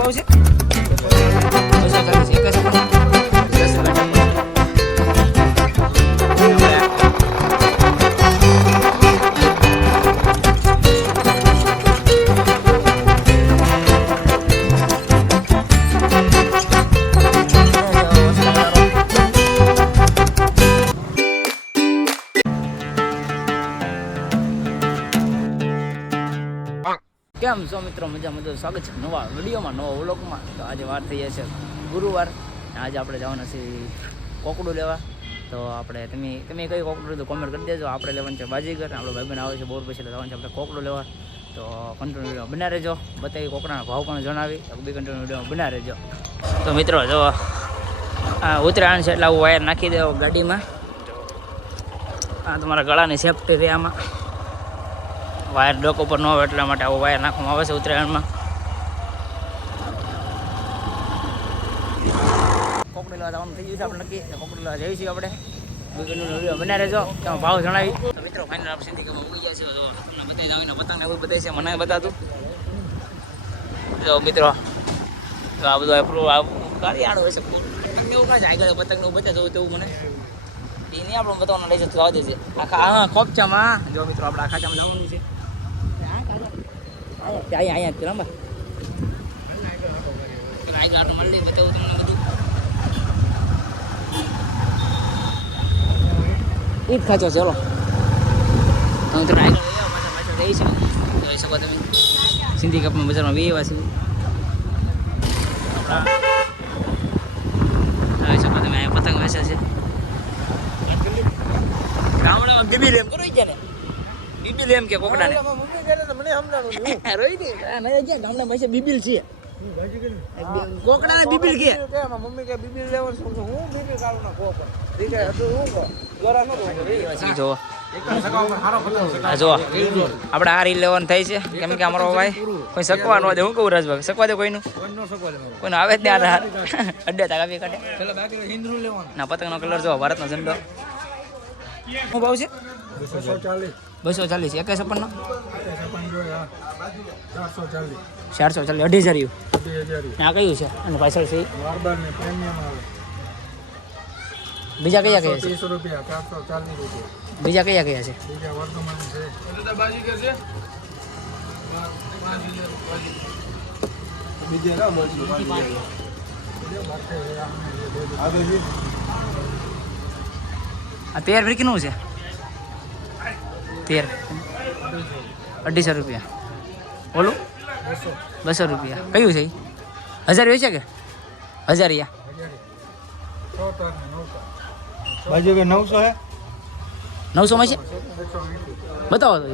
ભાવ છે બસો ચાલીસ એક જ કેમ છો મિત્રો મજા મજા સ્વાગત છે. નવા વિડીયોમાં, નવા વ્લોગમાં. તો આજે વાર થઈ છે ગુરુવાર. આજે આપણે જવાના છે કોકડું લેવા. તો આપણે તમે તમે કઈ કોકડું લીધું કોમેન્ટ કરી દેજો. આપણે લેવાનું છે બાજીગર. આપણો ભાઈબંધ આવે છે, બોર પછી જવાનું છે આપણે કોકડું લેવા. તો કંટ્રોલ વીડિયો બના રહેજો. બતાવી કોકડાના ભાવ પણ જણાવી. બી કંટ્રોલ વીડિયો બના રહેજો. તો મિત્રો, જો આ ઉત્તરાયણ છે એટલે આવું વાયર નાખી દેવો ગાડીમાં. આ તમારા ગળાની સેફટી રહે આમાં. વાયર ડોક ઉપર ન હોય એટલા માટે આવો વાયર નાખવામાં આવે છે ઉત્તરાયણમાં. કોકડી લેવા જવાનું થઈ ગયું છે આપણે નક્કી. કોકડી લેવા છીએ આપણે. વીડિયો વીડિયો ભાવ જણાવી. તો મિત્રો ફાઇનલ આપણે સિંધી ઉગી ગયા છે તો બતાવી આવીને પતંગ એવું બતાવી છે, મને બતાતું જો મિત્રો તો આ બધું આપણું, આ કાળિયાણું હશે પતંગ એવું કાંઈ જાય પતંગ એવું બતાવે જવું તેવું મને. આપણે બતાવવાનું લઈ જતું જવા દેજે આખા હા, ખોપચામાં. જો મિત્રો, આપણે આખા ચામાં જવાનું છે. અહીંયા અહીંયા જ પેલા આગળ મળી બતાવું તમને બધું ઈ જ ખાચો ચલો હું તમને આગળ રહી શકો જોઈ શકો તમે. સિંધી કપમાં બજારમાં બે એવા છે જોઈ શકો તમે અહીંયા પતંગ વેચે છે ગામડામાં બીબી લેમ કરો ને બીબી લેમ કે કોકડાને. રોઈ દે આ નહીં જ્યાં ગામડા પાસે બીબીલ છે. કોકડાને બીબીલ કે મમ્મી કે બીબી લેવાનું શું હું બીબી કાઢું ના ઠીક હું નો જો આપણે આ રીલ લેવાનું થાય છે. કેમ કે અમારો ભાઈ કોઈ શકવા ન દે હું કહું રાજભાઈ શકવા દે કોઈનું? કોઈનું આવે જ ત્યાં અડ્ડે તાકા બી કાઢે. ના પતંગનો કલર જો ભારતનો ઝંડો. શું ભાવ છે? બસો ચાલીસ. એકે ચારસો ચાલીસ ચારસો ચાલીસ. અઢી હજાર. આ કયું છે? અને પાછળ છે ઈ? વારદાર ને પ્રીમિયમ આવે. બીજા કયા કયા છે? બીજા કયા કયા છે? બીજા વર્તમાન છે. બીજે ના મળશે. આ તેર ફ્રીકનું છે? તેર. અઢીસો રૂપિયા. બોલું? બસો રૂપિયા. કયું છે હજાર હોય છે કે? હજાર બાજુ કે નવસો હે? નવસોમાં છે? બતાવો તો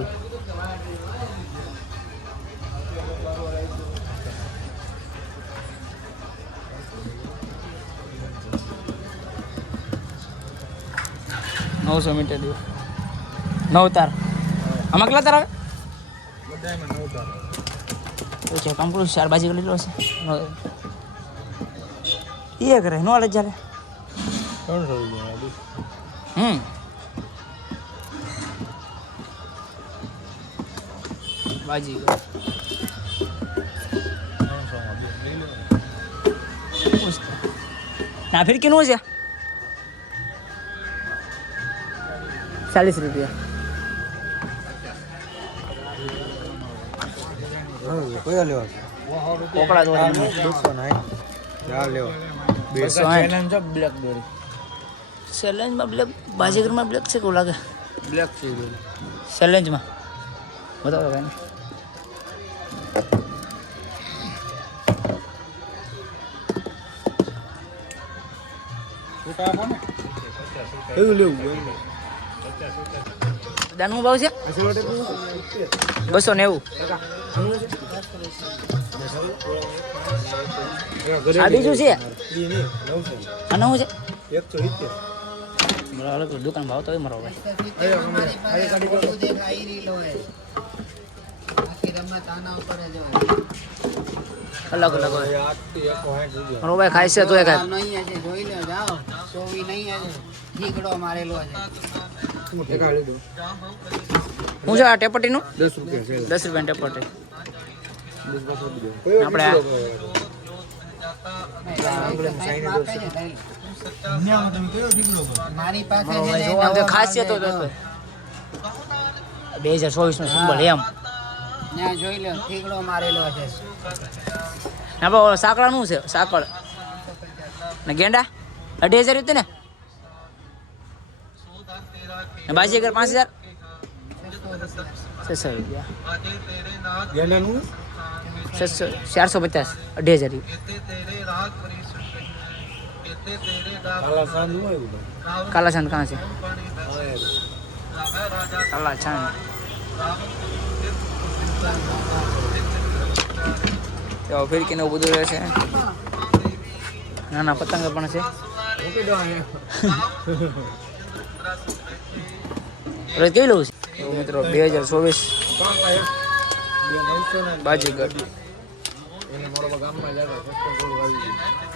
નવસો મીટર નવ તાર આમાં કેટલા તાર આવે? એવું છે કામ કરું ચાર બાજી લો હશે એ કરે, નો હાલે ચાલે હમ. બાજી. ના ફિર કેનું છે. ચાલીસ રૂપિયા. કયા લેવા કોકડા દોરી બસો નાઈ ચાર લેવા. બસો સાઠ બ્લેકબેરી ચેલેન્જમાં બ્લેક બાજીગરમાં બ્લેક છે કેવું લાગે? બ્લેક છે ચેલેન્જમાં બતાવો એવું લેવું દાનું ભાવ છે? બસો નેવું આ બીજું છે? આ નવું છે? દુકાન ભાવ તો મારો ભાઈ અલગ અલગ હોય. મારો ભાઈ ખાય છે તો એ ખાય એકા લીધું મારેલો છે. આ ટેપટીનું? દસ રૂપિયા છે. દસ રૂપિયા ટેપટી. આપણે છે. છે ને ખાસિયત બે હજાર ચોવીસ નો સિમ્બલ એમ. જોઈ લો ઠીકડો મારેલો છે ના પણ સાંકળાનું છે સાંકળ. ને ગેંડા? અઢી હજાર ને? ને બાજી કર પાંચ હજાર છસો રૂપિયા ગેંડાનું? છસો ચારસો પચાસ અઢી હજાર કાલા સાંજ હોય એવું બધું. કાલા ચાંદ કાં છે હા, એ. કાલા ચાંદ તો ફિરકીને એવું બધું રહે છે નાના પતંગ પણ છે મૂકી દો અહીંયા. રોજ કેવી લઉં છે? તો મિત્રો બે હજાર ચોવીસ. બાજીગર.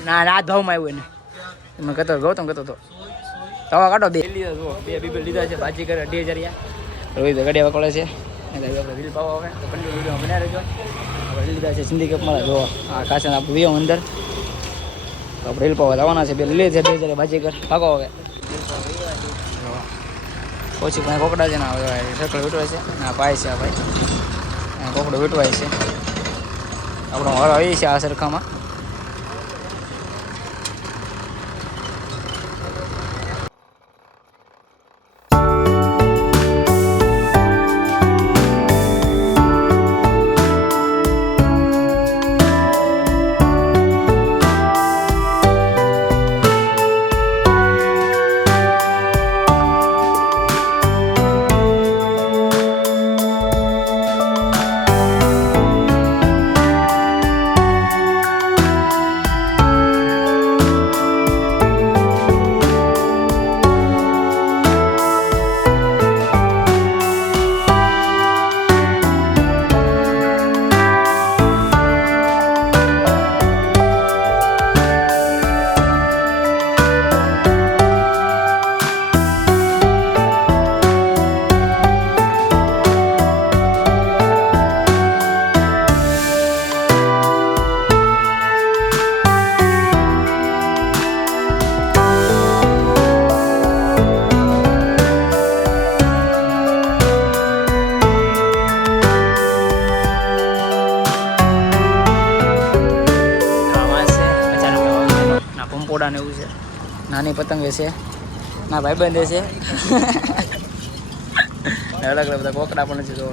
ના ના જ ભાવમાં આવ્યું એને. મેં કહેતો ગૌતમ કહેતો હતો તવા કાઢો બે. બે બીબે લીધા છે બાજી કરે અઢી હજાર રોહિત ગડિયા વકોળે છે. રીલ પાવા આવે. તો કંટિન્યુ વીડિયો બનાવી રહેજો આપણે લીધા છે સિંધી કપમાં જુઓ આ કાચા આપણું વિયો અંદર. તો આપણે રીલ પાવા જવાના છે બે લીધે છે બે હજાર બાજી કર ભાગો હવે. ઓછી પણ કોકડા છે ને સર્કલ વીટવાય છે. આ પાય છે આ ભાઈ. કોકડો વીટવાય છે. આપણો હળ આવી છે આ સરખામાં. નાની પતંગે છે ના ભાઈબંધે છે ને અલગ અલગ બધા કોકડા પણ છે જો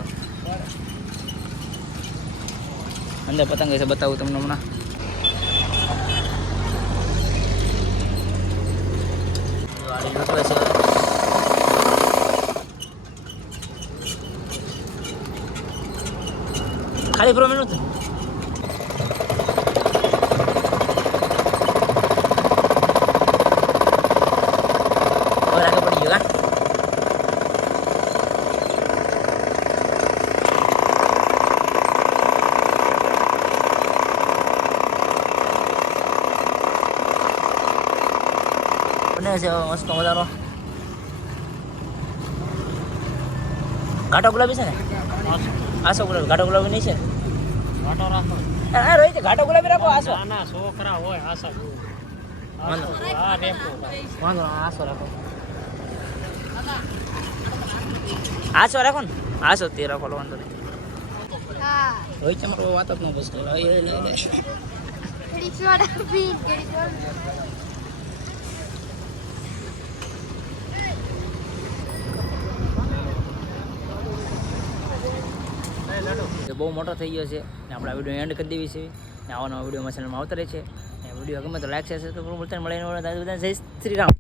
અંદર પતંગ છે બતાવું તમને હમણાં જો આ રીલ ઉતરે છે. ખાલી પ્રો મિનિટ હવે આગળ પડી ગયો કા બને છે મસ્ત મજાનો. ઘાટો ગુલાબી છે ને? આસો ગુલાબી? ઘાટો ગુલાબી નહીં છે? ને હા રોહિત ઘાટો ગુલાબી રાખો આસો છોકરા હોય આશા વાંધો. વાંધો નહીં, આસો રાખો? આસો રાખો ને? આસો તે રાખો વાંધો નહીં. રોહિત તમારો વાત જ ન બસ કરો બહુ મોટો થઈ ગયો છે ને આપણે આ વીડિયો એન્ડ કરી દેવી છે. ને આવા નવા વિડીયોમાં ચેનલમાં આવતા રહે છે. ને વીડિયો ગમે તો લાઈક શેર સબસ્ક્રાઈબ. મળીને બધા જય શ્રી રામ.